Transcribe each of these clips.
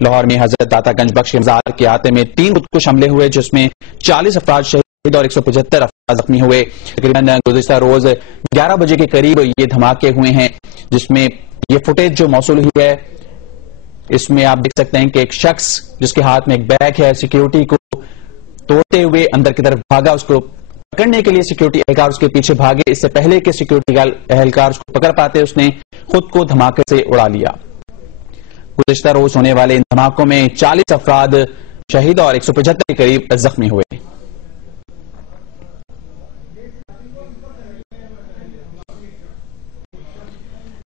لاہور میں حضرت داتا گنج بخش کے مزار کے احاطے میں 3 خودکش حملے ہوئے جس میں 40 افراد شہید اور 175 افراد زخمی ہوئے. تقریباً گزشتہ روز 11 بجے کے قریب یہ دھماکے ہوئے ہیں جس میں یہ فوٹیج جو موصول ہوئی ہے اس میں آپ دیکھ سکتے ہیں کہ ایک شخص جس کے ہاتھ میں ایک بیگ ہے سیکیورٹی کو توڑتے ہوئے اندر کی طرف بھاگا. اس کو پکڑنے کے لیے سیکیورٹی اہلکار اس کے پیچھے بھاگے. اس سے پہلے کہ سیکیورٹی اہلکار اس کو پکڑ پاتے اس نے خود کو دھماکے سے اڑا لیا. گزشتہ روز ہونے والے ان دھماکوں میں 40 افراد شہید اور 175 کے قریب زخمی ہوئے.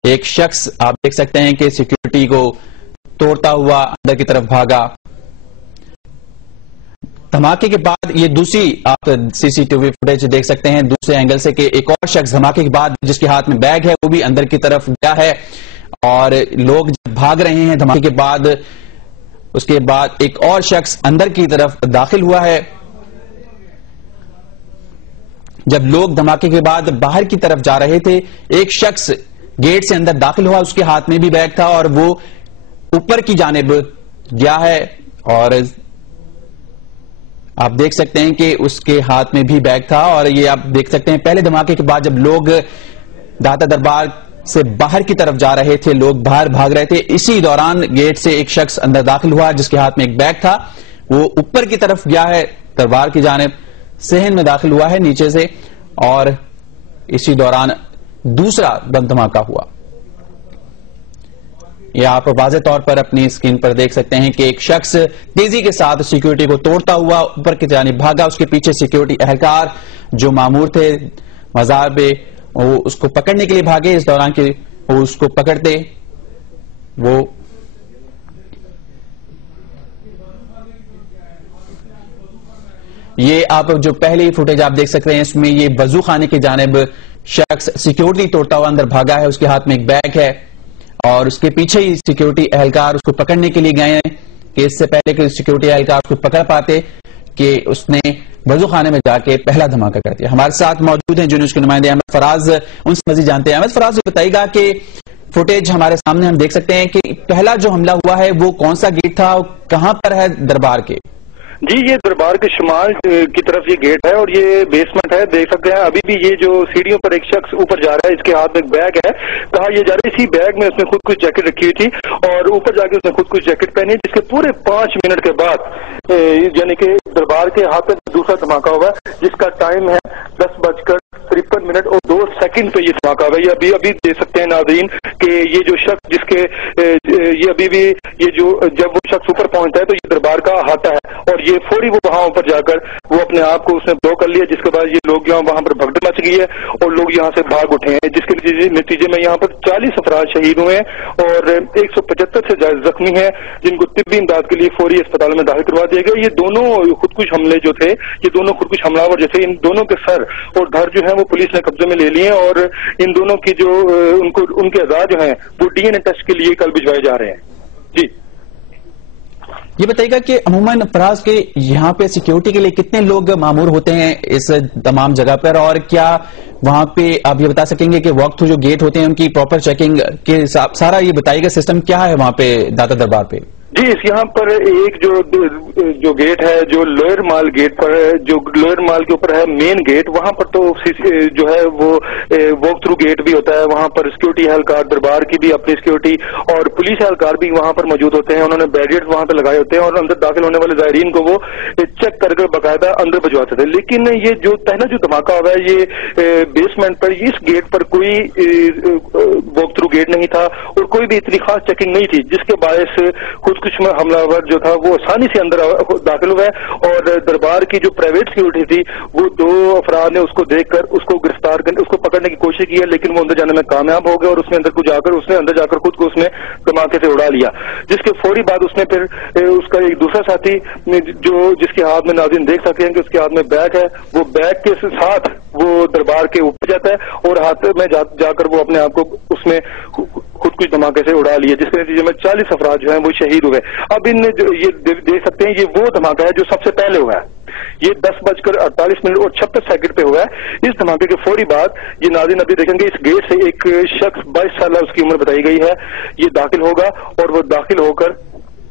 ایک شخص آپ دیکھ سکتے ہیں کہ سیکیورٹی کو توڑتا ہوا اندر کی طرف بھاگا. دھماکے کے بعد یہ دوسری آپ سی سی ٹی وی فوٹیج دیکھ سکتے ہیں دوسرے اینگل سے کہ ایک اور شخص دھماکے کے بعد جس کے ہاتھ میں بیگ ہے وہ بھی اندر کی طرف گیا ہے اور لوگ جب بھاگ رہے ہیں دھماکے کے بعد اس کے بعد ایک اور شخص اندر کی طرف داخل ہوا ہے. جب لوگ دھماکے کے بعد باہر کی طرف جا رہے تھے ایک شخص گیٹ سے اندر داخل ہوا اس کے ہاتھ میں بھی بیگ تھا اور وہ اوپر کی جانب گیا ہے اور آپ دیکھ سکتے ہیں کہ اس کے ہاتھ میں بھی بیگ تھا. اور یہ آپ دیکھ سکتے ہیں پہلے دھماکے کے بعد جب لوگ داتا دربار سے باہر کی طرف جا رہے تھے لوگ باہر بھاگ رہے تھے اسی دوران گیٹ سے ایک شخص اندر داخل ہوا جس کے ہاتھ میں ایک بیگ تھا. وہ اوپر کی طرف گیا ہے دربار کی جانب صحن میں داخل ہوا ہے نیچے سے اور اسی دوران دوسرا بم دھماکہ ہوا. یہ آپ واضح طور پر اپنی اسکرین پر دیکھ سکتے ہیں کہ ایک شخص تیزی کے ساتھ سیکیورٹی کو توڑتا ہوا اوپر کی جانب بھاگا. اس کے پیچھے سیکیورٹی اہلکار جو مامور تھے مزار پہ وہ اس کو پکڑنے کے لیے بھاگے. اس دوران کہ وہ اس کو پکڑتے وہ یہ آپ جو پہلی فوٹیج آپ دیکھ سکتے ہیں اس میں یہ وضو خانے کی جانب شخص سیکیورٹی توڑتا ہوا اندر بھاگا ہے. اس کے ہاتھ میں ایک بیگ ہے اور اس کے پیچھے ہی سیکیورٹی اہلکار اس کو پکڑنے کے لیے گئے ہیں کہ اس سے پہلے کہ سیکیورٹی اہلکار اس کو پکڑ پاتے کہ اس نے وضو خانے میں جا کے پہلا دھماکہ کر دیا. ہمارے ساتھ موجود ہیں جو نیوز کے نمائندے احمد فراز ان سے مزید جانتے ہیں. احمد فراز بتائیے گا کہ فوٹیج ہمارے سامنے ہم دیکھ سکتے ہیں کہ پہلا جو حملہ ہوا ہے وہ کون سا گیٹ تھا کہاں پر ہے دربار کے؟ جی یہ دربار کے شمال کی طرف یہ گیٹ ہے اور یہ بیسمنٹ ہے دیکھ سکتے ہیں. ابھی بھی یہ جو سیڑھیوں پر ایک شخص اوپر جا رہا ہے اس کے ہاتھ میں ایک بیگ ہے. کہا یہ جا رہا ہے اسی بیگ میں اس نے خود کچھ جیکٹ رکھی ہوئی تھی اور اوپر جا کے اس نے خود کچھ جیکٹ پہنی جس کے پورے 5 منٹ کے بعد یعنی کہ دربار کے ہاتھ میں دوسرا دھماکہ ہوا جس کا ٹائم ہے 10:53 اور 2 سیکنڈ پہ یہ دھماکہ ہوا. یہ ابھی دیکھ سکتے ہیں ناظرین کہ یہ جو شخص جس کے یہ ابھی بھی یہ جو جب وہ شخص اوپر پہنچتا ہے تو یہ دربار کا احاطہ ہے اور یہ فوری وہ وہاں اوپر جا کر وہ اپنے آپ کو اس نے بلاک کر لیا جس کے بعد یہ لوگ یہاں وہاں پر بھگدڑ مچ گئی ہے اور لوگ یہاں سے بھاگ اٹھے ہیں جس کے نتیجے میں یہاں پر 40 افراد شہید ہوئے ہیں اور 175 سے زیادہ زخمی ہیں جن کو طبی امداد کے لیے فوری اسپتال میں داخل کروا دیا گیا. یہ دونوں خودکش حملے جو تھے یہ دونوں خودکش حملہ جیسے ان دونوں کے سر اور دھڑ جو ہیں وہ پولیس نے قبضے میں لے لیے ہیں اور ان دونوں کی جو ان کے اعضاء جو ہیں وہ ڈی این اے ٹیسٹ کے لیے کل بھجوائے جا رہے ہیں. جی یہ بتائیے گا کہ عموماً فراز کے یہاں پہ سیکیورٹی کے لیے کتنے لوگ مامور ہوتے ہیں اس تمام جگہ پر اور کیا وہاں پہ آپ یہ بتا سکیں گے کہ واک تھرو جو گیٹ ہوتے ہیں ان کی پراپر چیکنگ کے سارا یہ بتائیے گا سسٹم کیا ہے وہاں پہ داتا دربار پہ؟ جی یہاں پر ایک جو گیٹ ہے جو لوئر مال گیٹ پر ہے جو لوئر مال کے اوپر ہے مین گیٹ وہاں پر تو جو ہے وہ واک تھرو گیٹ بھی ہوتا ہے. وہاں پر سیکیورٹی اہلکار دربار کی بھی اپنی سیکیورٹی اور پولیس اہلکار بھی وہاں پر موجود ہوتے ہیں. انہوں نے بیریئرز وہاں پہ لگائے ہوتے ہیں اور اندر داخل ہونے والے زائرین کو وہ چیک کر کے باقاعدہ اندر بھجواتے تھے. لیکن یہ جو پہلا جو دھماکہ ہوا ہے یہ بیسمنٹ پر اس گیٹ پر کوئی واک تھرو گیٹ نہیں تھا اور کوئی بھی اتنی خاص چیکنگ نہیں تھی جس کے باعث خودکش میں حملہ آور جو تھا وہ آسانی سے اندر داخل ہوا ہے اور دربار کی جو پرائیویٹ سیکورٹی تھی وہ 2 افراد نے اس کو دیکھ کر اس کو گرفتار کرنے اس کو پکڑنے کی کوشش کی ہے لیکن وہ اندر جانے میں کامیاب ہو گیا اور اس نے اندر جا کر خود کو اس نے دھماکے سے اڑا لیا جس کے فوری بعد اس نے پھر اس کا ایک دوسرا ساتھی جس کے ہاتھ میں ناظرین دیکھ سکتے ہیں کہ اس کے ہاتھ میں بیگ ہے وہ بیگ کے ساتھ وہ دربار کے اوپر جاتا ہے اور ہاتھ میں جا کر وہ اپنے آپ کو اس میں خود کچھ دھماکے سے اڑا لیا جس کے نتیجے میں 40 افراد جو ہیں وہ شہید ہوئے. اب یہ دیکھ سکتے ہیں یہ وہ دھماکہ ہے جو سب سے پہلے ہوا ہے. یہ 10:48 اور 76 سیکنڈ پہ ہوا ہے. اس دھماکے کے فوری بعد یہ ناظرین ابھی دیکھیں گے اس گیٹ سے ایک شخص 22 سالہ اس کی عمر بتائی گئی ہے یہ داخل ہوگا اور وہ داخل ہو کر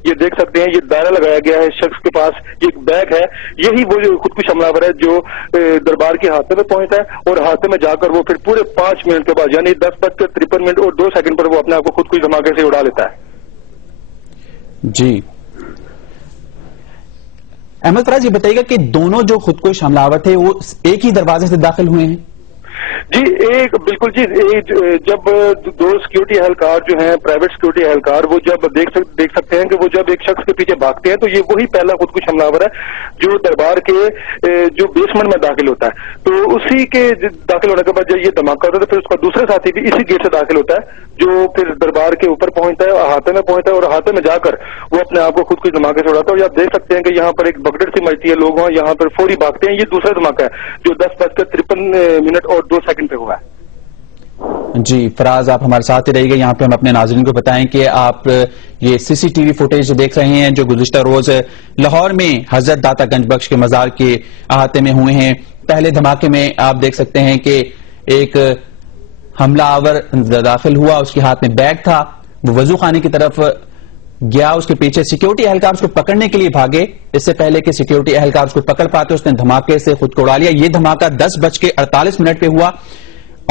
یہ دیکھ سکتے ہیں یہ دائرہ لگایا گیا ہے شخص کے پاس، یہ ایک بیگ ہے، یہی وہ جو خودکش حملہ آور ہے جو دربار کے حادثے میں پہنچتا ہے اور حادثے میں جا کر وہ پھر پورے 5 منٹ کے بعد یعنی 10:53 اور 2 سیکنڈ پر وہ اپنے آپ کو خودکش دھماکے سے اڑا لیتا ہے۔ جی احمد فراز، یہ بتائیے گا کہ دونوں جو خودکش حملہ آور تھے وہ ایک ہی دروازے سے داخل ہوئے ہیں؟ جی بالکل جی، جب 2 سیکورٹی اہلکار جو ہیں پرائیویٹ سیکورٹی اہلکار وہ جب دیکھ سکتے ہیں کہ وہ جب ایک شخص کے پیچھے بھاگتے ہیں تو یہ وہی پہلا خودکش حملہ آور ہے جو دربار کے جو بیسمنٹ میں داخل ہوتا ہے، تو اسی کے داخل ہونے کے بعد جب یہ دھماکہ ہوتا ہے تو پھر اس کا دوسرا ساتھی بھی اسی گیٹ سے داخل ہوتا ہے جو پھر دربار کے اوپر پہنچتا ہے، احاطے میں پہنچتا ہے اور احاطے میں جا کر وہ اپنے آپ کو خودکش دھماکے سے اڑاتا ہے۔ اور آپ دیکھ سکتے ہیں کہ یہاں پر ایک بگڑ سی مچتی ہے، لوگ وہاں یہاں پر فوری بھاگتے ہیں۔ یہ دوسرا دھماکہ ہے جو 10:53 اور 2 سیکنڈ پہ ہوا ہے۔ جی فراز، آپ ہمارے ساتھ ہی رہیے گا، یہاں پہ ہم اپنے ناظرین کو بتائیں کہ آپ یہ سی سی ٹی وی فوٹیج دیکھ رہے ہیں جو گزشتہ روز لاہور میں حضرت داتا گنج بخش کے مزار کے احاطے میں ہوئے ہیں۔ پہلے دھماکے میں آپ دیکھ سکتے ہیں کہ ایک حملہ آور داخل ہوا، اس کے ہاتھ میں بیگ تھا، وہ وضو خانے کی طرف گیا، اس کے پیچھے سیکیورٹی اہلکار اس کو پکڑنے کے لیے بھاگے، اس سے پہلے کہ سیکیورٹی اہلکار اس کو پکڑ پاتے اس نے دھماکے سے خود کو اڑا لیا۔ یہ دھماکہ 10:48 پہ ہوا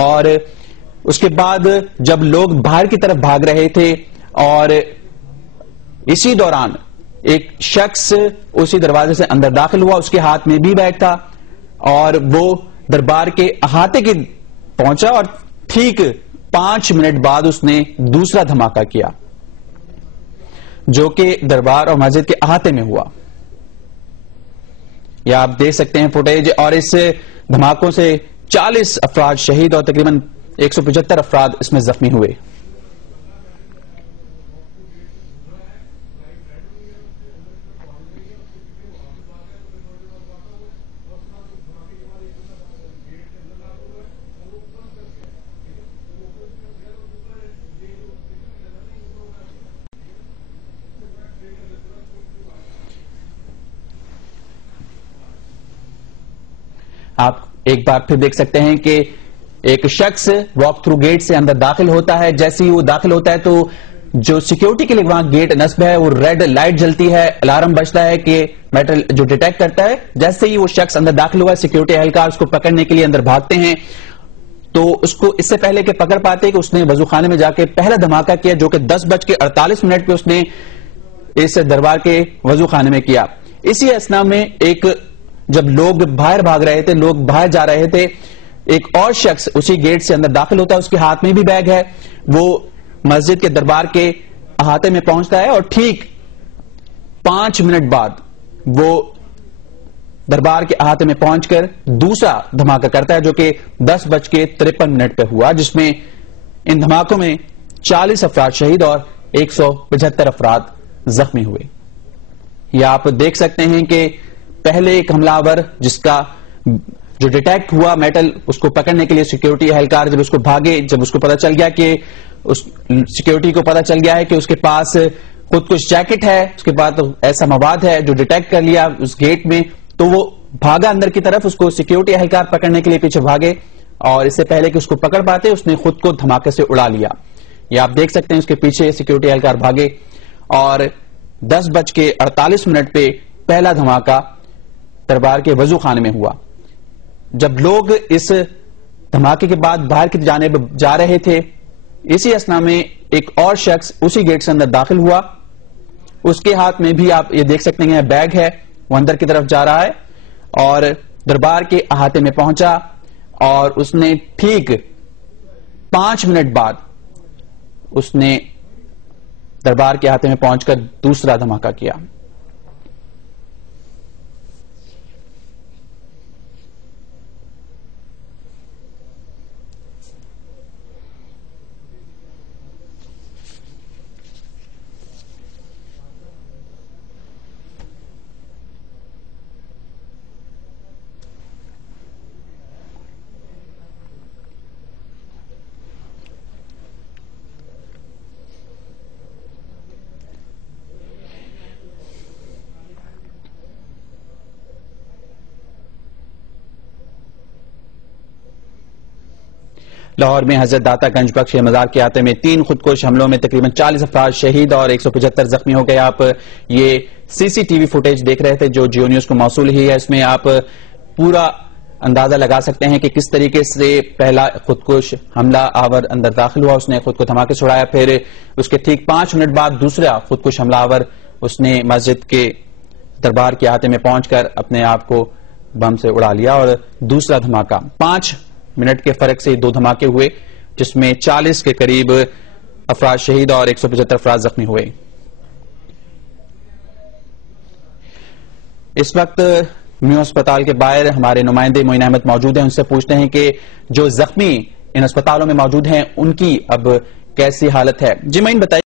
اور اس کے بعد جب لوگ باہر کی طرف بھاگ رہے تھے اور اسی دوران ایک شخص اسی دروازے سے اندر داخل ہوا، اس کے ہاتھ میں بھی بیگ تھا اور وہ دربار کے احاطے کے پہنچا اور ٹھیک 5 منٹ بعد اس نے دوسرا دھماکہ کیا جو کہ دربار اور مسجد کے احاطے میں ہوا۔ یہ آپ دیکھ سکتے ہیں فوٹیج، اور اس دھماکوں سے 40 افراد شہید اور تقریباً 175 افراد اس میں زخمی ہوئے۔ آپ ایک بار پھر دیکھ سکتے ہیں کہ ایک شخص واک تھرو گیٹ سے اندر داخل ہوتا ہے، جیسے ہی وہ داخل ہوتا ہے تو جو سیکیورٹی کے لیے وہاں گیٹ نصب ہے وہ ریڈ لائٹ جلتی ہے، الارم بجتا ہے کہ میٹل جو ڈیٹیکٹ کرتا ہے۔ جیسے ہی وہ شخص اندر داخل ہوا، سیکیورٹی اہلکار اس کو پکڑنے کے لیے اندر بھاگتے ہیں، تو اس کو اس سے پہلے کہ پکڑ پاتے کہ اس نے وضو خانے میں جا کے پہلا دھماکہ کیا جو کہ 10:48 پہ اس نے اس دربار کے وضو خانے میں کیا۔ اسی اثنا میں ایک جب لوگ باہر بھاگ رہے تھے، لوگ باہر جا رہے تھے، ایک اور شخص اسی گیٹ سے اندر داخل ہوتا ہے، اس کے ہاتھ میں بھی بیگ ہے، وہ مسجد کے دربار کے احاطے میں پہنچتا ہے اور ٹھیک 5 منٹ بعد وہ دربار کے احاطے میں پہنچ کر دوسرا دھماکہ کرتا ہے جو کہ 10:53 پہ ہوا، جس میں ان دھماکوں میں 40 افراد شہید اور 175 افراد زخمی ہوئے۔ یہ آپ دیکھ سکتے ہیں کہ پہلے ایک حملہ آور جس کا جو ڈیٹیکٹ ہوا میٹل، اس کو پکڑنے کے لیے سیکیورٹی اہلکار جب اس کو بھاگے، جب اس کو پتا چل گیا کہ سیکیورٹی کو پتا چل گیا ہے کہ اس کے پاس خود کچھ جیکٹ ہے، اس کے پاس ایسا مواد ہے جو ڈیٹیکٹ کر لیا اس گیٹ میں، تو وہ بھاگا اندر کی طرف، اس کو سیکیورٹی اہلکار پکڑنے کے لیے پیچھے بھاگے اور اس سے پہلے کہ اس کو پکڑ پاتے اس نے خود کو دھماکے سے اڑا لیا۔ یہ آپ دیکھ سکتے ہیں اس کے پیچھے سیکیورٹی اہلکار بھاگے اور 10:48 پہ پہلا دھماکہ دربار کے وضو خانے میں ہوا۔ جب لوگ اس دھماکے کے بعد باہر کی جانب جا رہے تھے، اسی اثنا میں ایک اور شخص اسی گیٹ سے اندر داخل ہوا، اس کے ہاتھ میں بھی آپ یہ دیکھ سکتے ہیں بیگ ہے، وہ اندر کی طرف جا رہا ہے اور دربار کے احاطے میں پہنچا اور اس نے ٹھیک 5 منٹ بعد اس نے دربار کے احاطے میں پہنچ کر دوسرا دھماکہ کیا۔ لاہور میں حضرت داتا گنج بخش مزار کے احاطے میں 3 خودکش حملوں میں تقریباً 40 افراد شہید اور 175 زخمی ہو گئے. آپ یہ CCTV فوٹیج دیکھ رہے تھے جو جیو نیوز کو موصول ہی ہے. اس میں آپ پورا اندازہ لگا سکتے ہیں کہ کس طریقے سے پہلا خودکش حملہ آور اندر داخل ہوا, اس نے خود کو دھماکے سے اڑایا, پھر اس کے ٹھیک 5 منٹ بعد دوسرا خودکش حملہ آور اس نے مسجد کے دربار کے احاطے میں پہنچ کر اپنے آپ کو بم سے اڑا لیا, اور دوسرا دھماکہ 5 منٹ کے فرق سے 2 دھماکے ہوئے جس میں 40 کے قریب افراد شہید اور 175 افراد زخمی ہوئے. اس وقت نیو اسپتال کے باہر ہمارے نمائندے معین احمد موجود ہیں, ان سے پوچھتے ہیں کہ جو زخمی ان اسپتالوں میں موجود ہیں ان کی اب کیسی حالت ہے. جی معین بتائیے